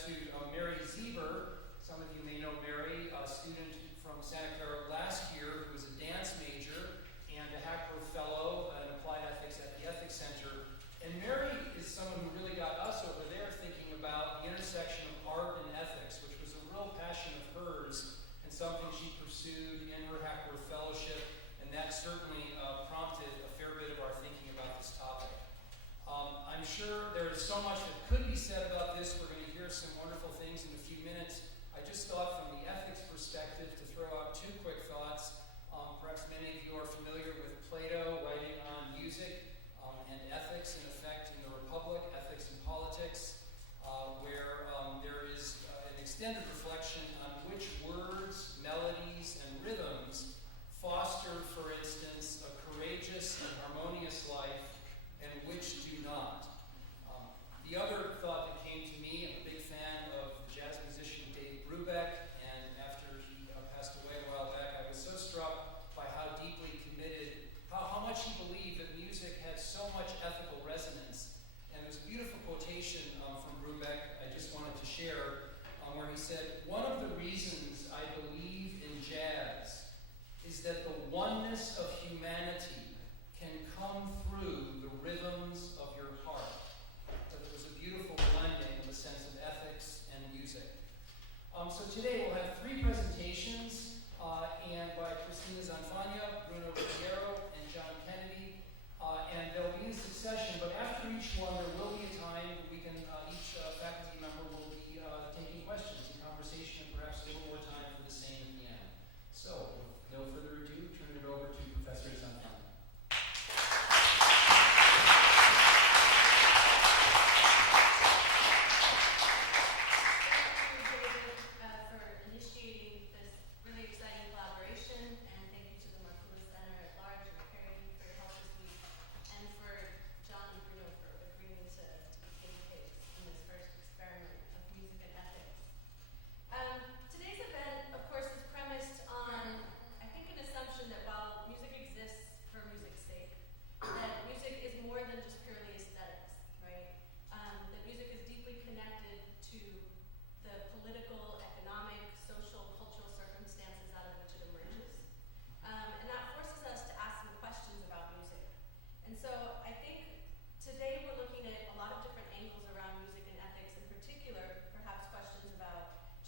gratitude Mary Zieber. Some of you may know Mary, a student from Santa Clara last year who was a dance major and a Hackworth Fellow in Applied Ethics at the Ethics Center. And Mary is someone who really got us over there thinking about the intersection of art and ethics, which was a real passion of hers and something she pursued in her Hackworth Fellowship, and that certainly prompted a fair bit of our thinking about this topic. I'm sure there is so much that could be said about this. We're going to hear some wonderful things in a few minutes. I just thought from the ethics perspective to throw out two quick thoughts. Perhaps many of you are familiar with Plato writing on music and ethics in effect in the Republic, Ethics and Politics, where there is an extended reflection on which words, melodies, and rhythms foster, for instance, a courageous and harmonious life, and which do not. The other thought that came to me, I'm a big fan of the jazz musician Dave Brubeck, and after he passed away a while back, I was so struck by how deeply committed, how much he believed that music had so much ethical resonance. And there's a beautiful quotation from Brubeck I just wanted to share, where he said, "One of the reasons I believe in jazz is that the oneness of humanity can come through the rhythms of your heart." So there was a beautiful blending of a sense of ethics and music. So today we'll have three presentations, and by Cristina Zanfagna, Bruno Ruggiero, and John Kennedy, and they'll be in succession, but after each one there will be a time we can, each faculty member will be taking questions and conversation, and perhaps a little more time for the same at the end. So, with no further ado, turn it over to Professor Zanfagna.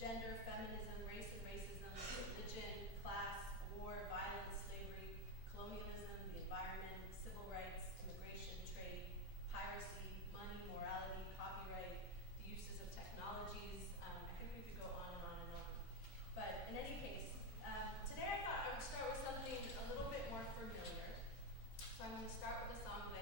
Gender, feminism, race and racism, religion, class, war, violence, slavery, colonialism, the environment, civil rights, immigration, trade, piracy, money, morality, copyright, the uses of technologies. I think we could go on and on and on. But in any case, today I thought I would start with something a little bit more familiar. So I'm going to start with a song that I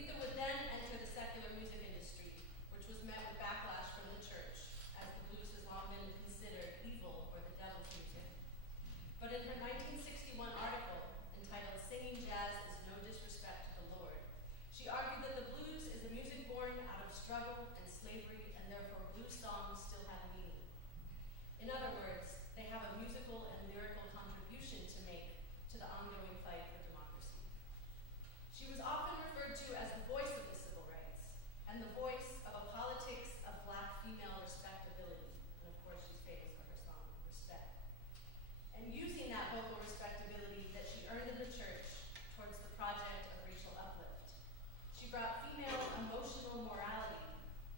Aretha would then enter the secular music industry, which was met with backlash from the church, as the blues has long been considered evil or the devil's music. But in her 1961 article, entitled Singing Jazz is No Disrespect to the Lord, she argued that the blues is a music born out of struggle and slavery, and therefore blues songs still have meaning. In other words, they have a musical and lyrical contribution to make to the ongoing fight for democracy. She was often referred to as the voice of the civil rights, and the voice of a politics of black female respectability. And of course, she's famous for her song, Respect. And using that vocal respectability that she earned in the church towards the project of racial uplift. She brought female emotional morality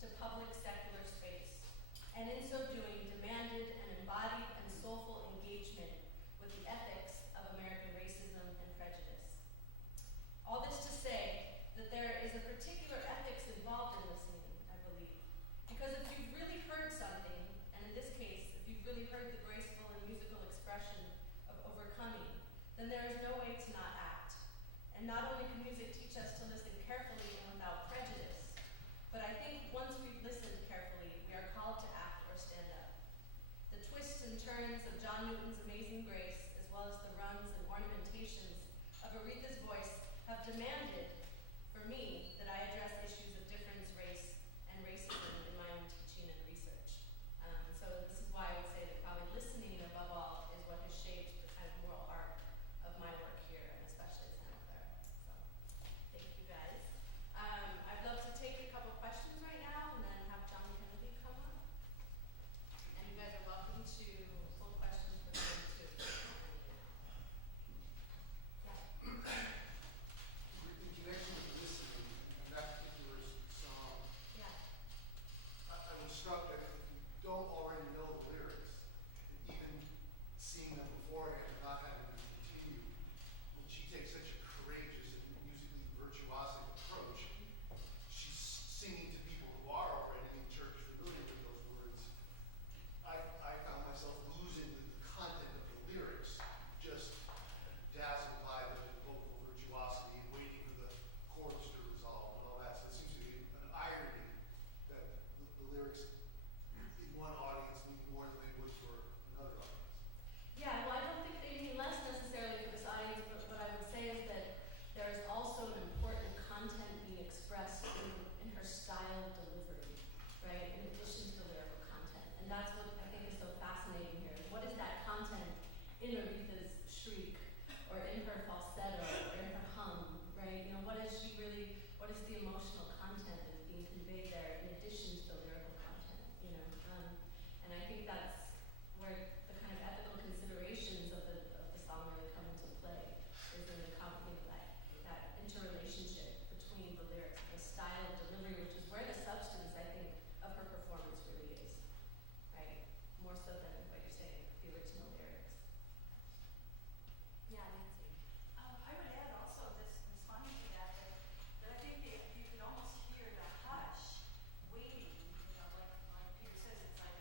to public secular space, and in so doing demanded an embodied and soulful engagement with the ethics of American racism and prejudice. All this to say that there is a particular ethics involved in listening, I believe, because if you've really heard something, and in this case, if you've really heard the graceful and musical expression of overcoming, then there is no way to not act. And not only can music teach us to listen carefully and without prejudice, but I think once we've listened carefully, we are called to act or stand up. The twists and turns of John Newton's Amazing Grace, as well as the runs and ornamentations of Aretha's voice, have demanded, for me, that I address issues of difference, race, and racism in my own teaching and research. So this is why I would say that probably listening above all is what has shaped the kind of moral arc of my work here, and especially at Santa Clara. So, thank you guys. I'd love to take a couple questions right now and then have John Kennedy come up. And you guys are welcome to pull questions for them too. Yeah. In connection with listening, and that particular song, Yeah. I was struck that if you don't already know the lyrics, and even seeing them beforehand and not having them continue, and she takes such a courageous and musically virtuosic approach. She's singing to people who are already in church familiar with those words. I found myself losing the content of the lyrics, just dazzled by the vocal virtuosity and waiting for the chords to resolve and all that. So it seems to be an irony that the lyrics in one audience mean more than they would for another audience. Yeah, well, I don't think they mean less necessarily for this audience, but what I would say is that there is also an important content being expressed in her style of delivery, right, in addition to the lyrical content. And that's what I think is so fascinating here. What is that content in Aretha's shriek, or in her falsetto, or in her hum, right? You know, what is she really, what is the emotional content that's being conveyed there in addition to the lyrical content, you know? And I think that's where the kind of ethical considerations of the song really come into play, is in the that interrelationship between the lyrics, the style of delivery, which is where the substance, I think, of her performance really is, right? More so than what you're saying, the original lyrics. Yeah, Nancy. I would add also, just responding to that I think you could almost hear the hush waiting, like Peter says, it's like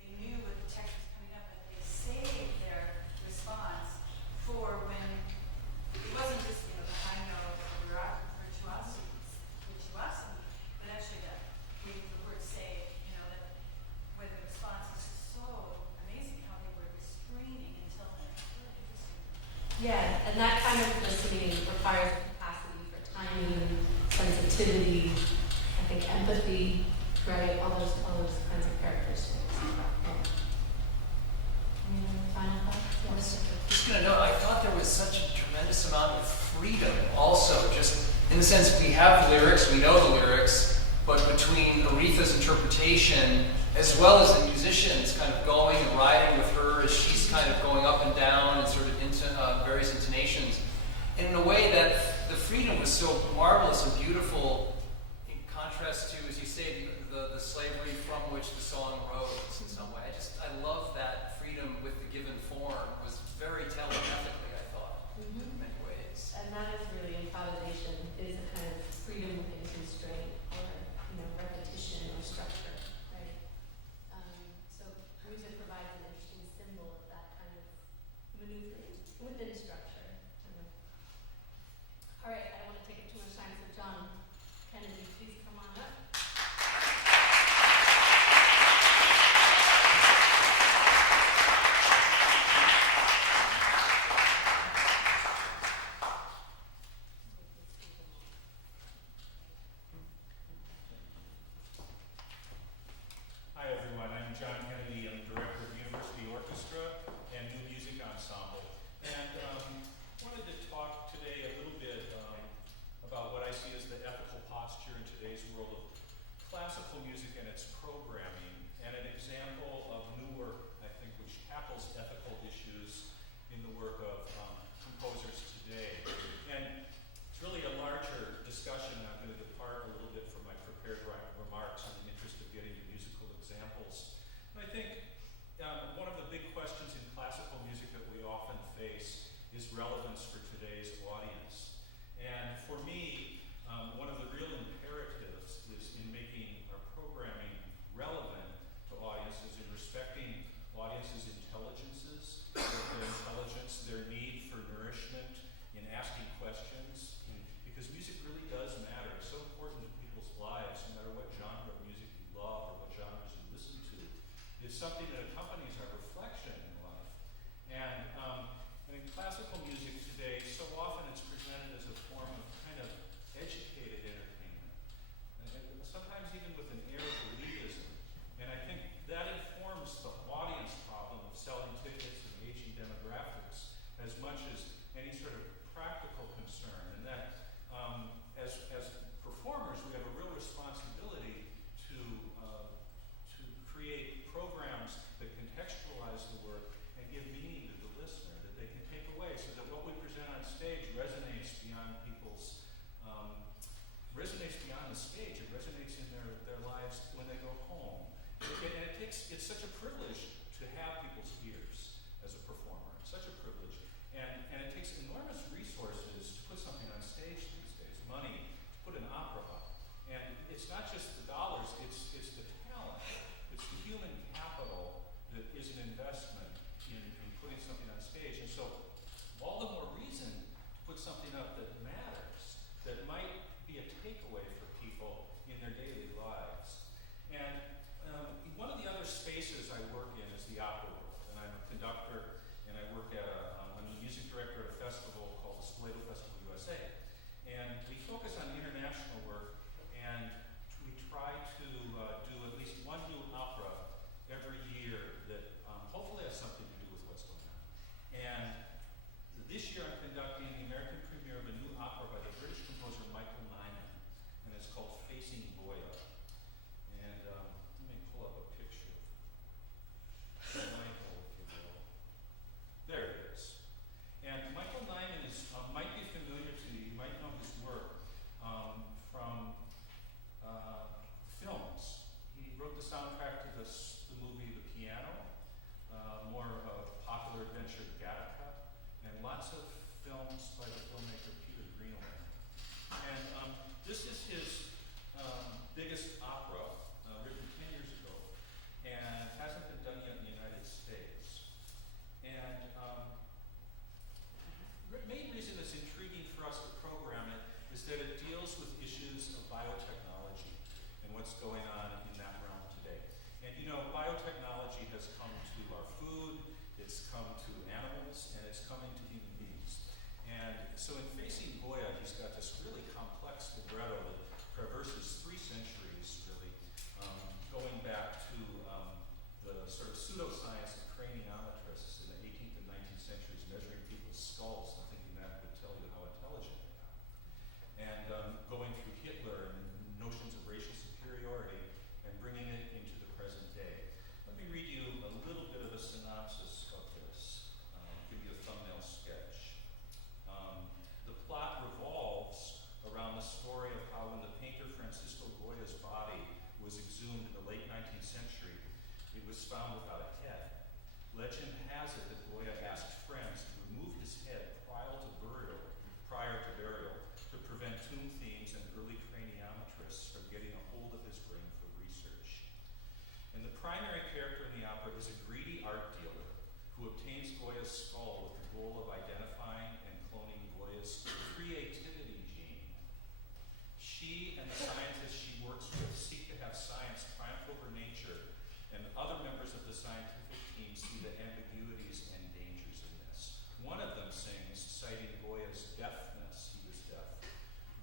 they knew what the text was coming up, but they saved their response for when it wasn't just, the high note or virtuosity, but actually the word saved, that where the response is so amazing how they were restraining until then. It's really interesting. Yeah, and that kind of listening requires capacity for timing, sensitivity, I think empathy, right? All those kinds of characteristics. Yeah. Any other final thoughts? Just gonna note, I thought there was such a tremendous amount of freedom also, just in the sense we have lyrics, we know the lyrics, but between Aretha's interpretation as well as the musicians kind of going and riding with her as she's kind of going up and down and sort of into various intonations. And in a way that the freedom was so marvelous and beautiful in contrast to, as you say, the slavery from which the song rose in some way. I love that freedom with the given form. It was very telepathically, I thought, in many ways. And that is really improvisation, is a kind of freedom within constraint, or repetition or structure, right? So music provides an interesting symbol of that kind of maneuvering within structure. All right, I don't want to take up too much time, so John, classical music and its programming, and an example of new work, I think, which tackles ethical issues in the work of composers today. And it's really a larger discussion, and I'm going to depart a little bit from my prepared remarks in the interest of getting to musical examples. And I think one of the big questions in classical music that we often face is relevance for today's audience. And for me, one of the real imperatives is in making our programming relevant to audiences, in respecting audiences' intelligences, their intelligence, their need for nourishment, in asking questions, because music really does matter. It's so important to people's lives, no matter what genre of music you love or what genres you listen to. It's something that accompanies our reflection in life. And in classical music today, so often it's presented as a form of kind of educated entertainment, and sometimes even with an air of elitism. And I think that informs the audience problem of selling tickets and aging demographics as much as any sort of practical concern. And that as performers, we have a real responsibility to create programs that contextualize the work and give meaning to the listener, that they can take away, so that what we present on stage resonates beyond the stage. It resonates in their lives when they go home. And it's such a privilege to have people's ears as a performer. It's such a privilege. And it takes enormous resources to put something on stage these days, money, to put an opera up. And it's not just the dollars, it's the talent, it's the human capital that is an investment in putting something on stage. And so all the more reason to put something up that matters, that might be a takeaway for people in their daily lives. And one of the other spaces I work in is the opera world. And I'm a conductor, and I work at I'm the music director at a festival called the Spoleto Festival USA. And we focus on international work, and we try to do at least one new opera every year that hopefully has something to do with what's going on. And this year I'm conducting the American premiere of a new opera by the British composer Michael Nyman, and it's called Facing Goya. And let me pull up a picture of Michael, if you will. There it is. And Michael Nyman might be familiar to you. You might know his work from films. He wrote the soundtrack to the movie The Piano, more popular adventure Gattaca, and lots of films by the filmmaker Peter Greenaway. And this is his biggest opera, written 10 years ago, and hasn't been done yet in the United States. And the main reason it's intriguing for us to program it is that it deals with issues of biotechnology and what's going on in that realm today. And you know, biotechnology has come to our food, it's come to animals, and it's coming to human beings. And so in Facing Goya, he's got this really complex libretto that traverses 3 centuries, really, going back to the sort of pseudoscience of craniometrists in the 18th and 19th centuries, measuring people's skulls and thinking that would tell you how intelligent they are. And going through Hitler and notions of racial superiority and bringing it into the present day. Let me read you a little bit of a synopsis of this, give you a thumbnail sketch. The plot revolves around the story of how when the painter Francisco Goya's body was exhumed in the late 19th century, it was found without a head. Legend has it that Goya asked friends to remove his head prior to burial to prevent tomb thieves and early craniometrists from getting a hold of his brain for research. And the primary character in the opera is a greedy art dealer who obtains Goya's skull with the goal of identifying and cloning Goya's creativity gene. She and the scientists she works with seek to have science triumph over nature, and other members of the scientific team see the ambiguities and dangers in this. One of them sings, citing Goya's deafness. He was deaf.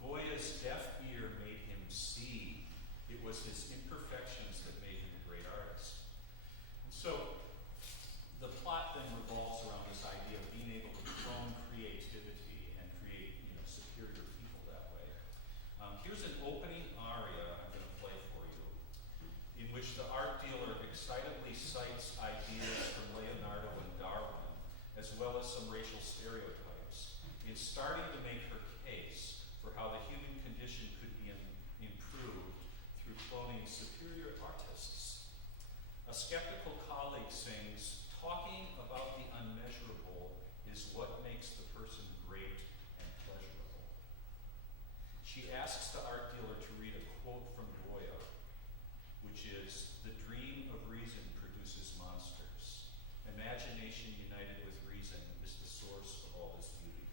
Goya's deaf ear made him see. It was his imperfections that made him a great artist. And so the plot then revolves around this idea of being able to clone creativity and create, superior people that way. Here's an opening aria I'm going to play for you A skeptical colleague sings, talking about the unmeasurable is what makes the person great and pleasurable. She asks the art dealer to read a quote from Goya, which is, "The dream of reason produces monsters. Imagination united with reason is the source of all this beauty."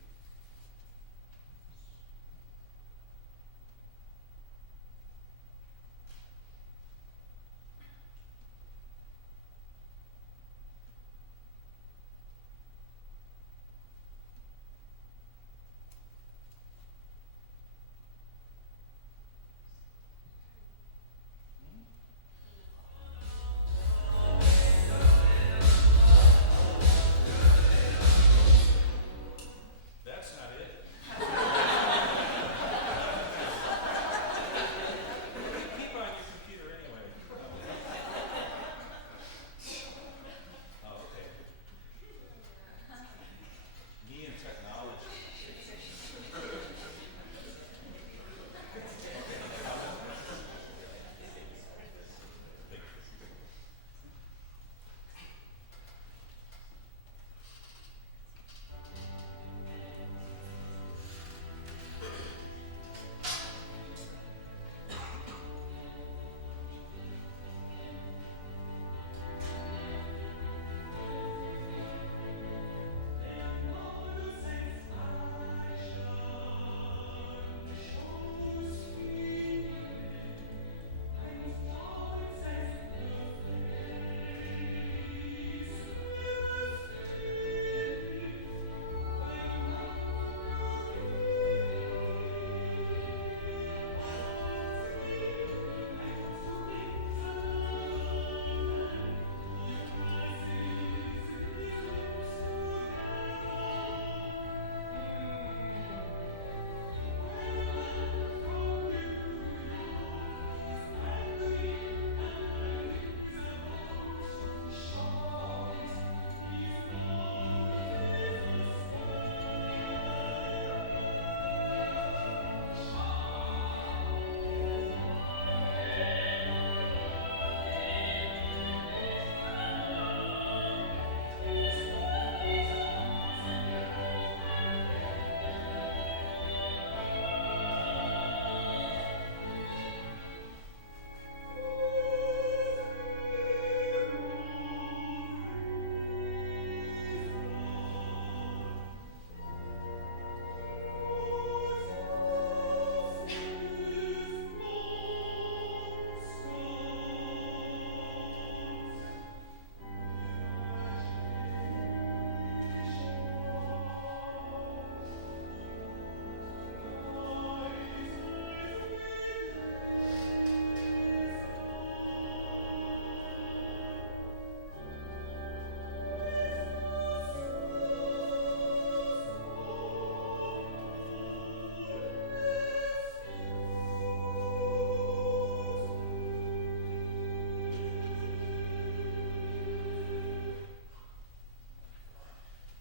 That's not it. Keep on your computer anyway. Oh, okay. Me and technology. Thank you.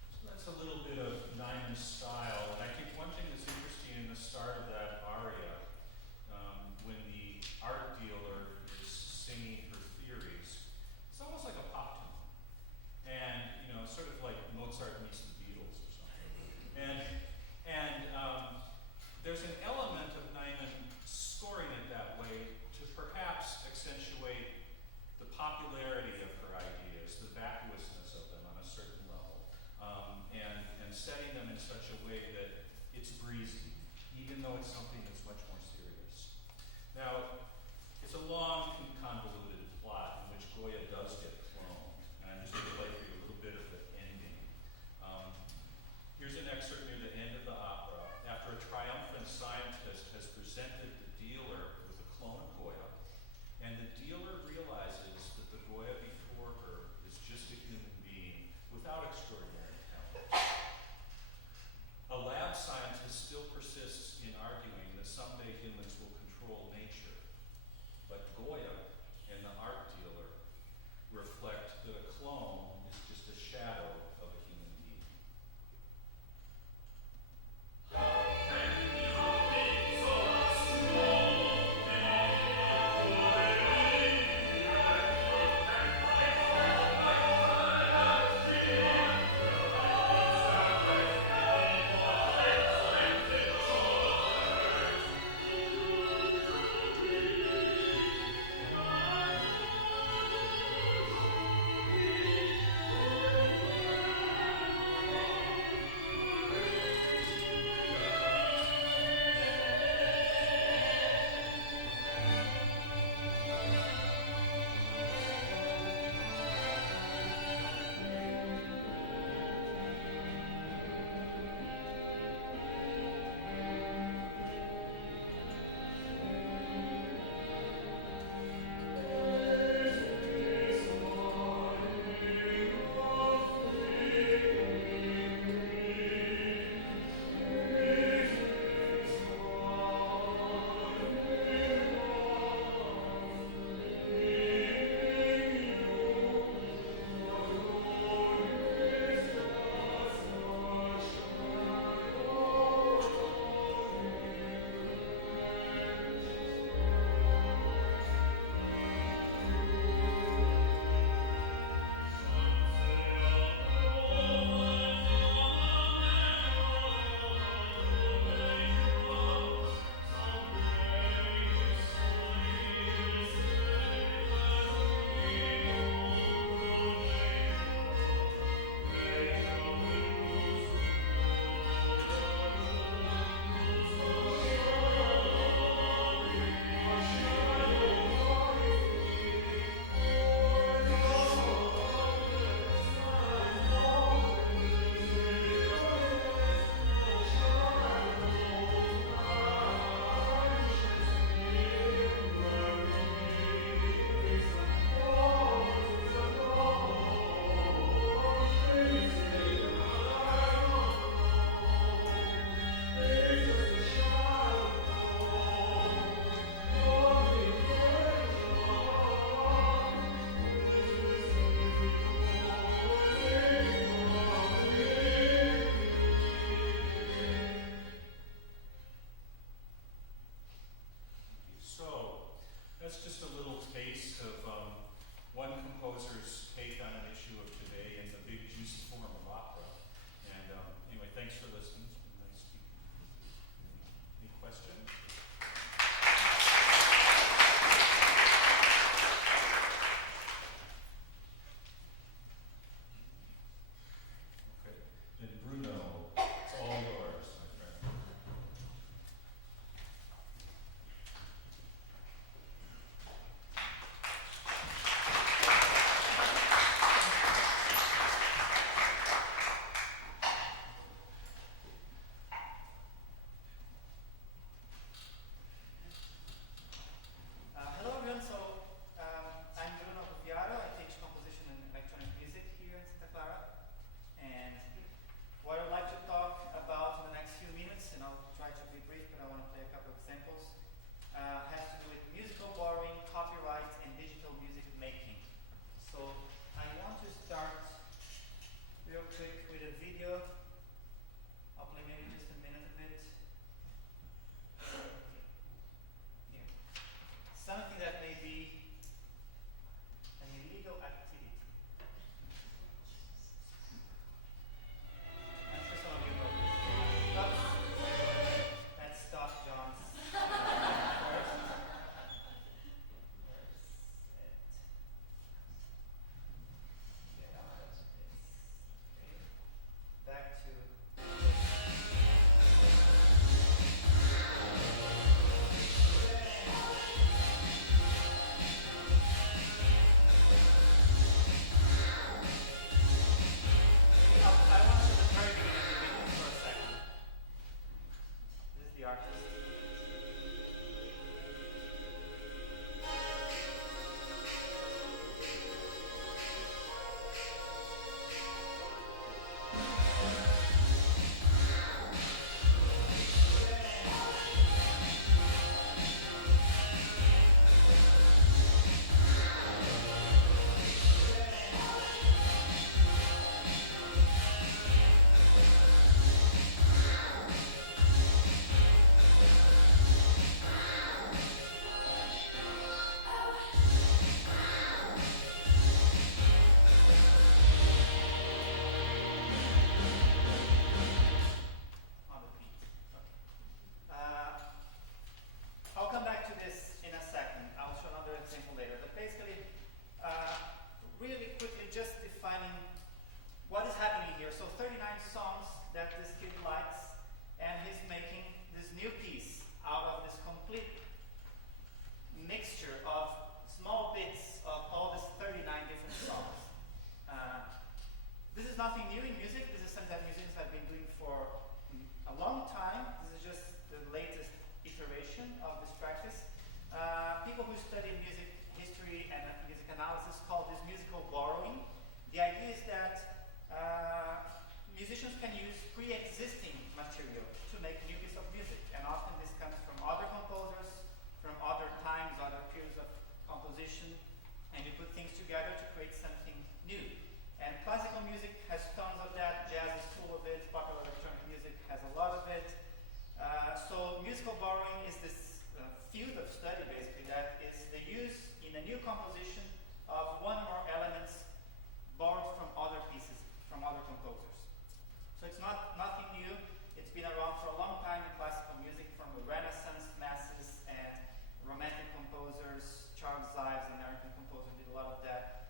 So that's a little bit of Nyman's style, and I think one thing that's interesting in the start of that aria, when the art dealer is singing her theories, it's almost like a pop tune, and sort of like Mozart meets the Beatles or something. And there's an element of Nyman scoring it that way to perhaps accentuate the popularity of her ideas, the vacuousness of them on a certain level, and setting them in such a way that it's breezy, even though it's something that's much more serious. Now, it's a long, convoluted plot in which Goya does get cloned, and I'm just going to play for you a little bit of the ending. Here's an excerpt near the end of the opera. After a triumphant scientist has presented the dealer with a clone of Goya, and the dealer realizes that the Goya before her is just a human being without extraordinary talent. A lab scientist still persists in arguing That's just a little taste of one composer's take on an issue of today in the big juicy form of opera. And anyway, thanks for listening. It's been nice speaking with you. Any questions? Okay. Then Bruno, it's all yours, my friend. Hello everyone, I'm Bruno Rufiaro. I teach composition and electronic music here in Santa Clara. And what I'd like to talk about in the next few minutes, and I'll try to be brief, but I want to play a couple of examples, has to do with musical borrowing, copyright, and digital music making. So I want to start real quick with a video. I'll play maybe just a minute of it. Here. Something that may be an illegal activity. I'm sure some of you know this. Oops. Let's stop John's first. Where's it? Yeah, that's this. Okay. Back to I want to the very beginning of the video for a second. This is the artist. On the beat. Okay. I'll come back to this in a second. I'll show another example later. But basically, really quickly, just defining what is happening here. So 39 songs that this kid likes, and he's making this new piece out of this complete mixture of small bits of all these 39 different songs. This is nothing new in music. This is something that musicians have been doing for a long time. This is just the latest iteration of this practice. People who study music history and music analysis call this musical borrowing. The idea is that musicians can use pre-existing material to make new piece of music, and often this comes from other composers, from other times, other periods of composition, and you put things together to create something new. And classical music has tons of that, jazz is full of it, popular electronic music has a lot of it. So musical borrowing is this field of study basically that is the use in a new composition of one or more elements borrowed from other pieces, from other composers. So it's nothing new. It's been around for a long time in classical music, from the Renaissance masses and romantic composers. Charles Ives, an American composer, did a lot of that.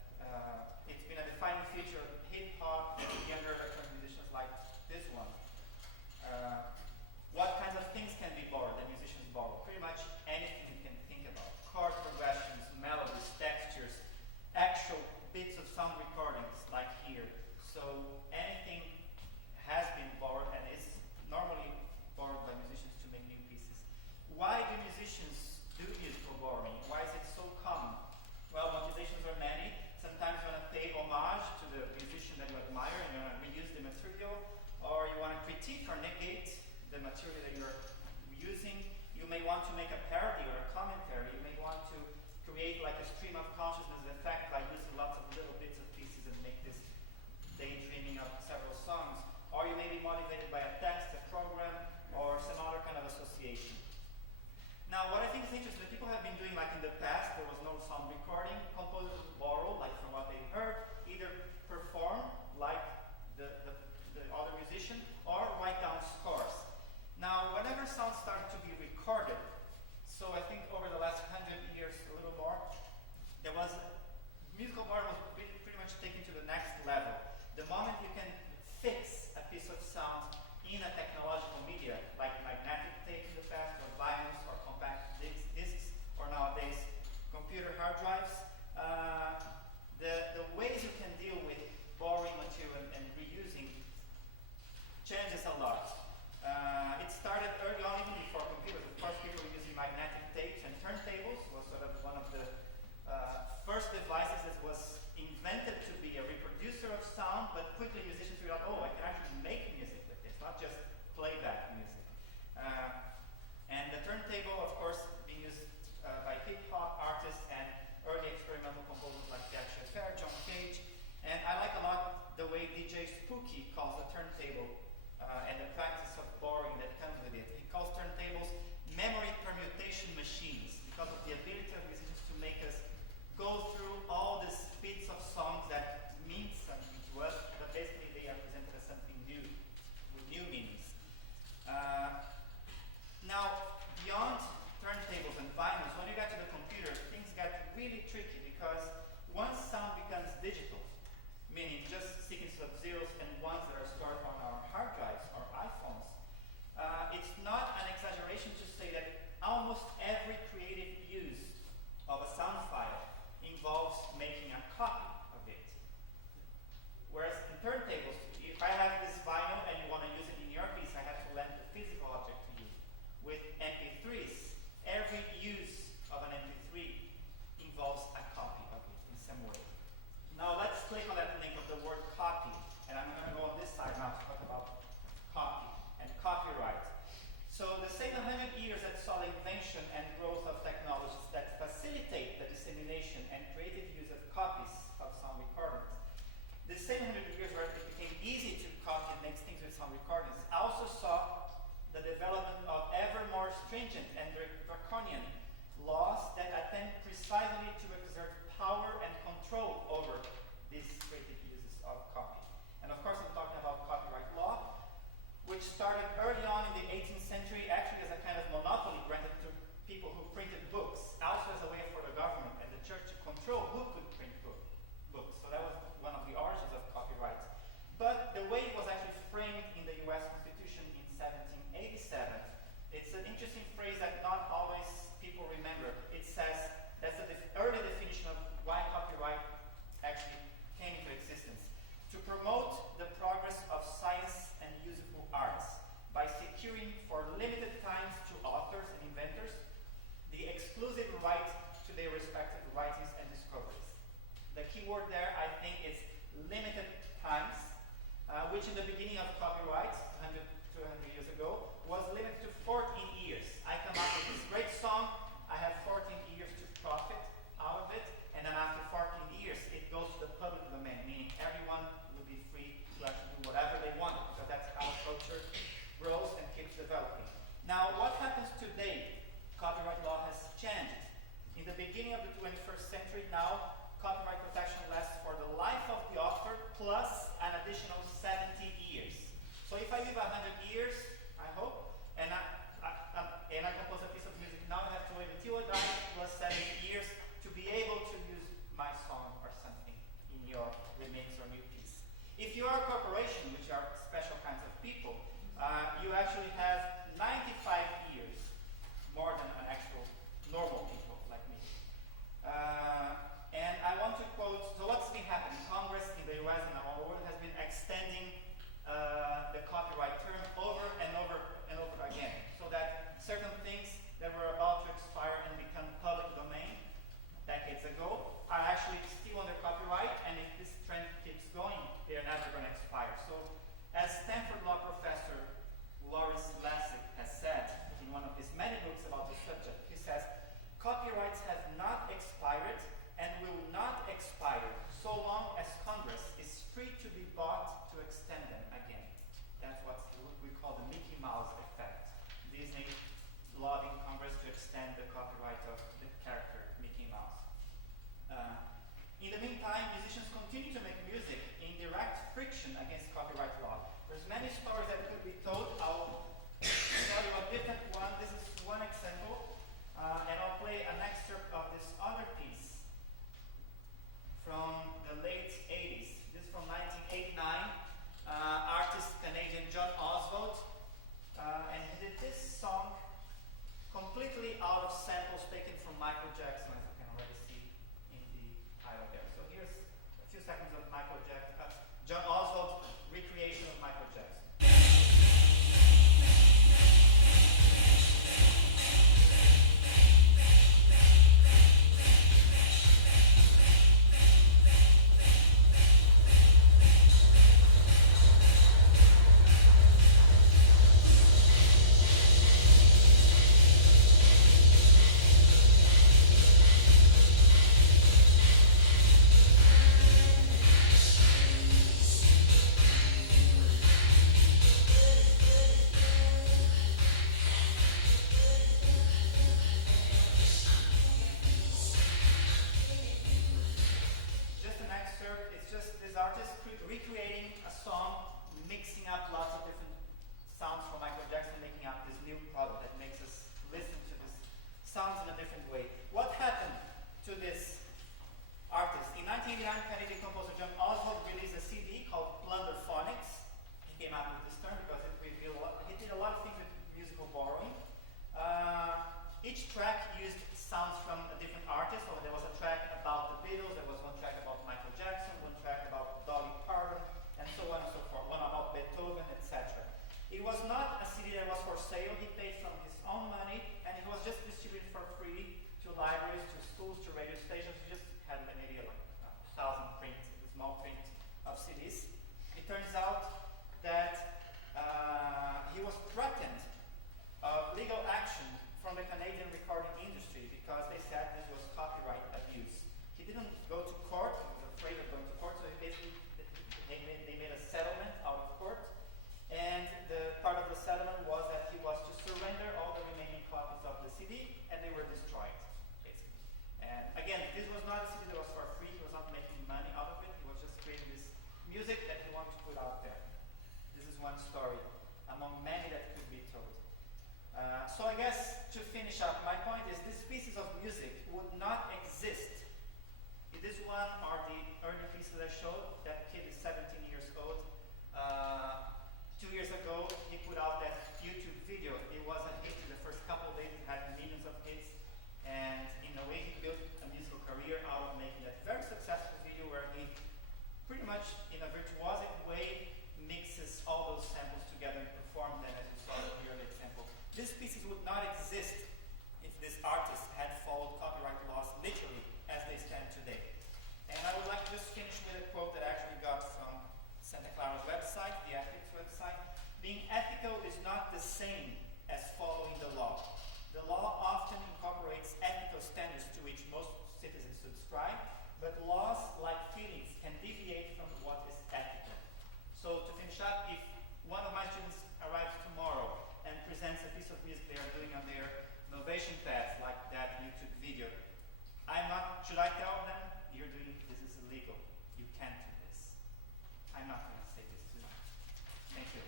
It's been a defining feature of hip hop and younger electronic musicians like this one. What kinds of things can be borrowed that musicians borrow? Pretty much anything you can think about. Chord progressions, melodies, textures, actual bits of sound recordings like here. So anything has been borrowed and is normally borrowed by musicians to make new pieces. Why do musicians do musical borrowing? Why is it so common? Well, motivations are many. Sometimes you want to pay homage to the musician that you admire and you want to reuse the material, or you want to critique or negate the material that you're using. You may want to make a parody or a commentary. You may want to create like a stream of consciousness effect by using lots of little bits of pieces and make this daydreaming of several songs. Or you may be motivated by a text, a program, or some other kind of association. Now, what I think is interesting that people have been doing like in the past hard drives. The ways you can deal with borrowing material and reusing changes a lot. It started early on, even before computers. Of course, people were using magnetic tapes, and turntables was sort of one of the first devices that was invented to be a reproducer of sound, but quickly musicians figured out, oh, I can actually make music with this, not just playback music. And the turntable, of course, being used by hip-hop artists and early experimental composers like Jack Schaeffer, John Cage. And I like a lot the way DJ Spooky calls the turntable and the practice of borrowing that comes with it. He calls turntables memory permutation machines because of the ability of musicians to make us go through all these bits of songs that mean something to us, but basically they are presented as something new, with new meanings. Now, beyond turntables and vinyls, when you got to the computer, things got really tricky because once sound becomes digital, meaning just sequences of zeros and ones that are stored on our hard drives or iPhones, it's not an exaggeration to say that almost every creative use of a sound file involves making a copy of it. Whereas in turntables, if I have this vinyl and you want to use it in your piece, I have to lend the physical object to you. With MP3s, every use of an MP3 involves a copy of it in some way. Now let's click on that link of the word copy, and I'm going to go on this side now to talk about copy and copyright. So the same 100 years that saw the invention and growth of technologies that facilitate the dissemination and creative use of copies of sound recordings, the same 100 years where it became easy to copy and make things with sound recordings also saw the development of ever more stringent and draconian laws that attempt precisely to exert power and control over these creative uses of copy. And of course, I'm talking about copyright law, which started early on in the 18th century, actually as a kind of monopoly granted to people who printed books, also as a way for the government and the church to control who could print books. So that was one of the origins of copyright. But the way it was actually framed in the US Constitution in 1787, it's an interesting phrase that not always people remember. It says, that's the early definition of why copyright actually came into existence. To promote the progress of science and useful arts by securing for limited times to authors and inventors the exclusive right to their respective writings and discoveries. The key word there, I think, is limited times, which in the beginning of copyright, 100, 200 years ago, was limited to 14 years. I come up with this great song, I have 14 years to profit out of it, and then after 14 years, it goes to the public domain, meaning everyone will be free to actually do whatever they want, because that's how culture grows and keeps developing. Now, what happens today? Copyright law has changed. In the beginning of the 21st century now, copyright protection lasts for the life of the author plus an additional 70 years. So if I live 100 years, I hope, and I compose a piece of music, now I have to wait until I die plus 70 years to be able to use my song or something in your remix or new piece. If you are a corporation, which are special kinds of people, you actually have 95 years more than an actual normal people like me. And I want to quote, so what's been happening? Congress in the US and all over has been extending the copyright term over and over and over again, so that certain things that were about to expire and become public domain decades ago are actually still under copyright, and if this trend keeps going, they're never going to expire. So as Stanford Law professor Loris Lasser not a CD that was for free. He was not making money out of it. He was just creating this music that he wanted to put out there. This is one story among many that could be told. So I guess to finish up, my point is these pieces of music would not exist. This one are the early pieces I showed. That kid is 17 years old. 2 years ago, he put out that YouTube video. It was a hit in the first couple of days. It had millions of hits. And in a way, he built a musical career out of making that very successful video where he pretty much, in a virtuosic way, mixes all those samples together and performs them, as you saw here in the example. These pieces would not exist if this artist had followed copyright laws literally as they stand today. And I would like to just finish with a quote that I actually got from Santa Clara's website, the ethics website. Being ethical is not the same as following the law. The law often incorporates ethical standards to which most citizens subscribe, but laws, like feelings, can deviate from what is ethical. So to finish up, if one of my students arrives tomorrow and presents a piece of music they are doing on their innovation path, like that YouTube video, should I tell them, this is illegal, you can't do this? I'm not going to say this to them. Thank you.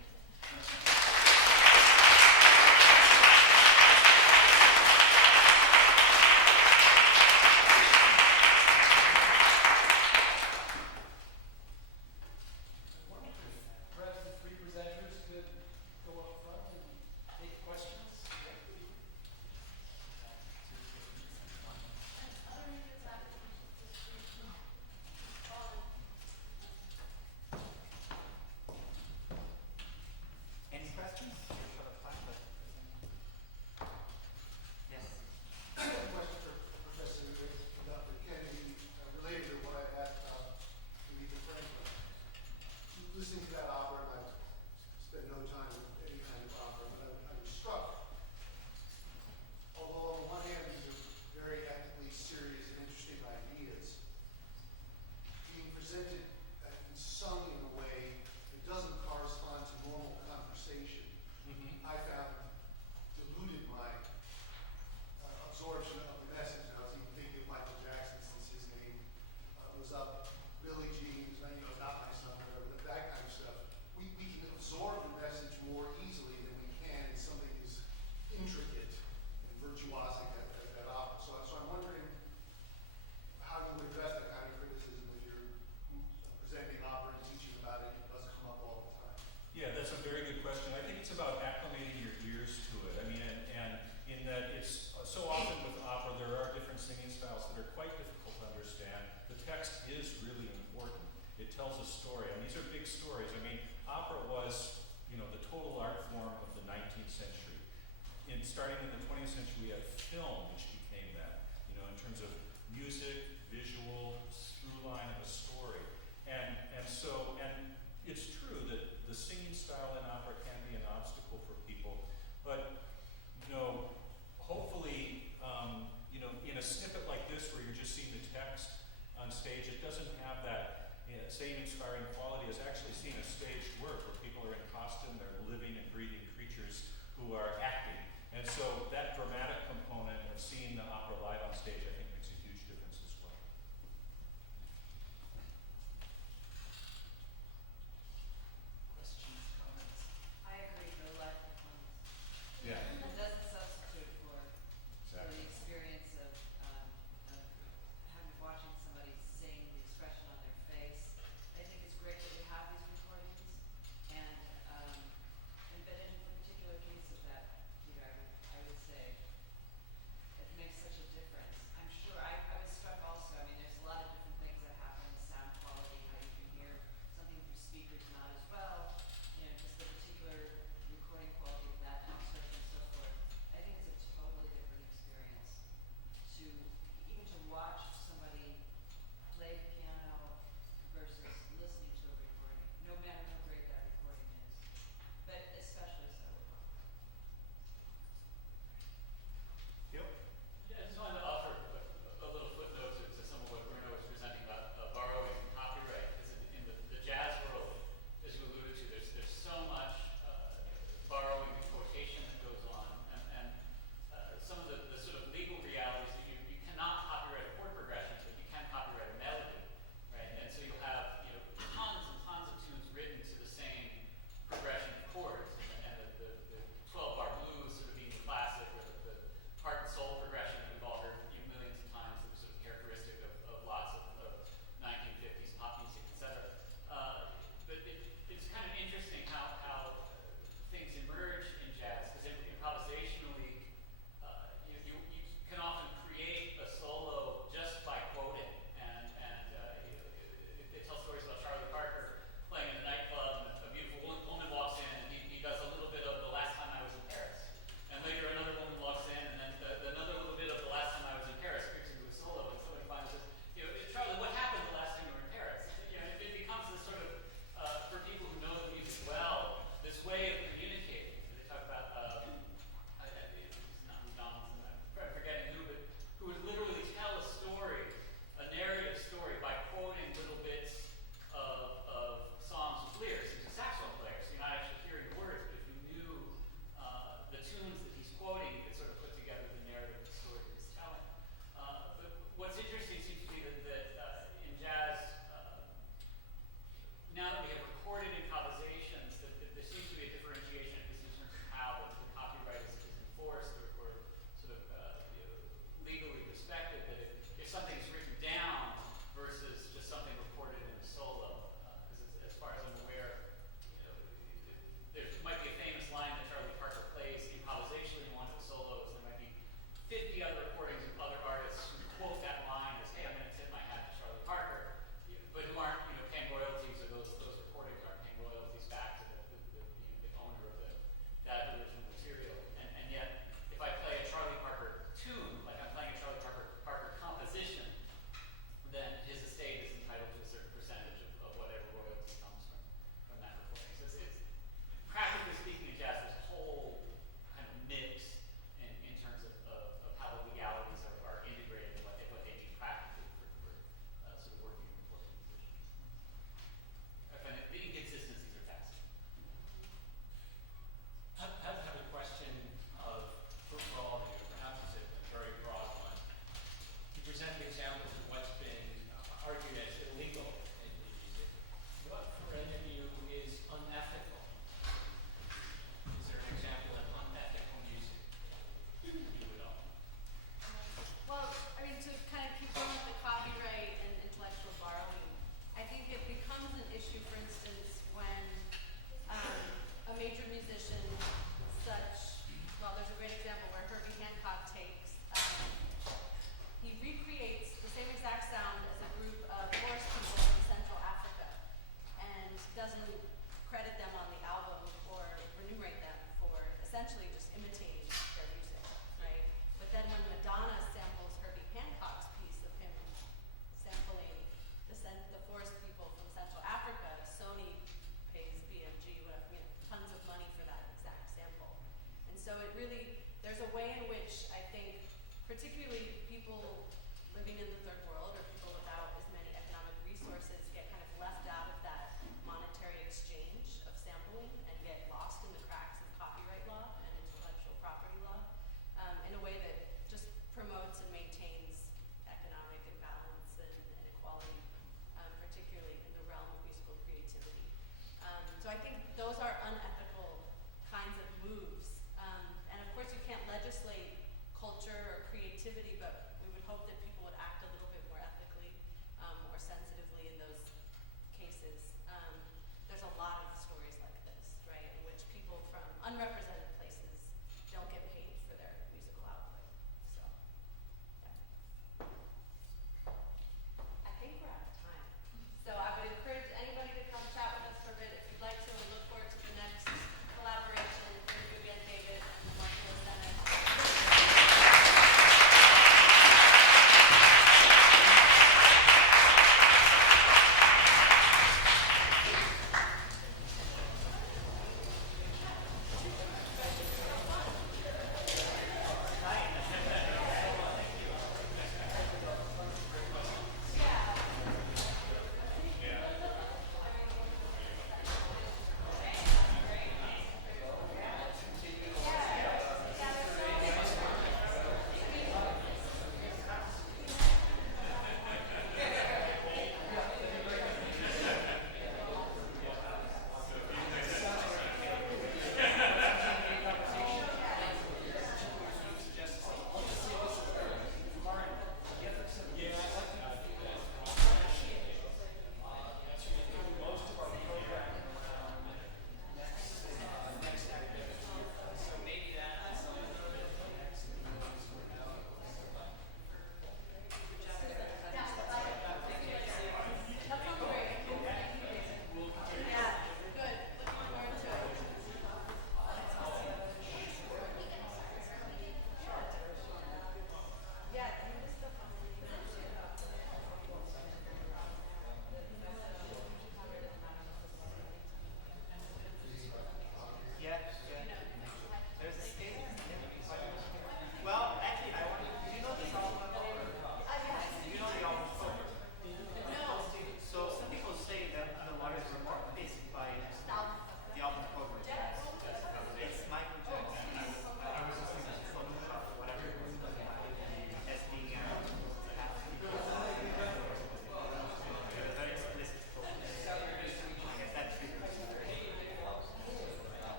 Perhaps the three presenters could go up front and take questions. Any questions? We're short of time, but yes. I have a question for Professor Dr. Kennedy, related to what I asked Aretha Franklin. Listening to that opera, and I've spent no time with any kind of opera, but I was struck. Although on the one hand, these are very ethically serious and interesting ideas, being presented and sung in a way that doesn't correspond to normal conversation, I found diluted my absorption of the message. And I was even thinking of Michael Jackson, since his name was up. Billie Jean, who's not my son, whatever, that kind of stuff. We can absorb the message more easily than we can in something as intricate and virtuosic that opera. So I'm wondering how you would address that kind of criticism if you're presenting opera and teaching about it. It does come up all the time. Yeah, that's a very good question. I think it's about acclimating your ears to it. I mean, and in that it's so often with opera, there are different singing styles that are quite difficult to understand. The text is really important. It tells a story. I mean, these are big stories. I mean, opera was, the total art form of the 19th century. Starting in the 20th century, we had film, which became that, in terms of music, visual, through line of a story. And it's true that the singing style in opera can be an obstacle for people, but, hopefully, in a snippet like this where you're just seeing the text on stage, it doesn't have that same inspiring quality as actually seeing a staged work where people are in costume, they're living and breathing creatures who are acting. And so